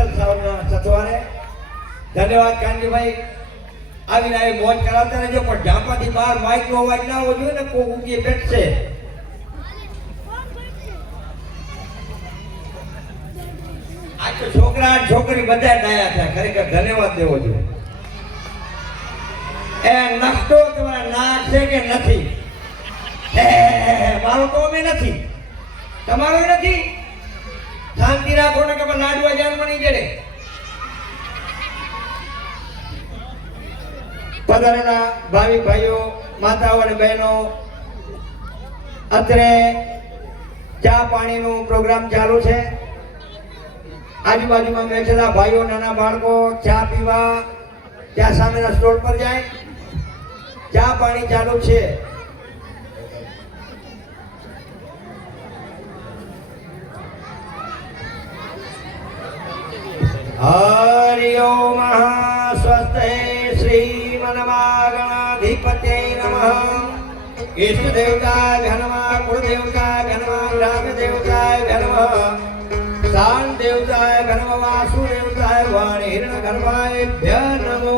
શીતલ સાવના સથવારે ધન્યવાદ કાનજીભાઈ આવીને આવી મોજ કરાવતા રહેજો પણ ઝાંપાથી બહાર માઇકનો અવાજ ના આવવો જોઈએ ને કોઈ ઊંઘી બેઠશે આજ તો છોકરા અને છોકરી બધા ડાયા થયા ખરેખર ધન્યવાદ દેવો જોઈએ એ નખતો તમારા નાક છે કે નથી મારો તો અમે નથી તમારો નથી શાંતિ રાખો ને કે લાડવા જાનમાં નહીં જડે પધારેલા ભાવિક ભાઈઓ માતાઓ અને બહેનો અત્રે ચા પાણીનો પ્રોગ્રામ ચાલુ છે આજુબાજુમાં બેઠેલા ભાઈઓ નાના બાળકો ચા પીવા ત્યાં સામેના સ્ટોલ પર જાય ચા પાણી ચાલુ છે हरि ओम स्वस्ते श्रीमन्महागणाधिपतये नमः इष्ट देवताय नमः कुल देवताय नमः ग्राम देवताय नमः शांत देवताय नमः वासु देवताय वाणी हिरण गर्भाय नमः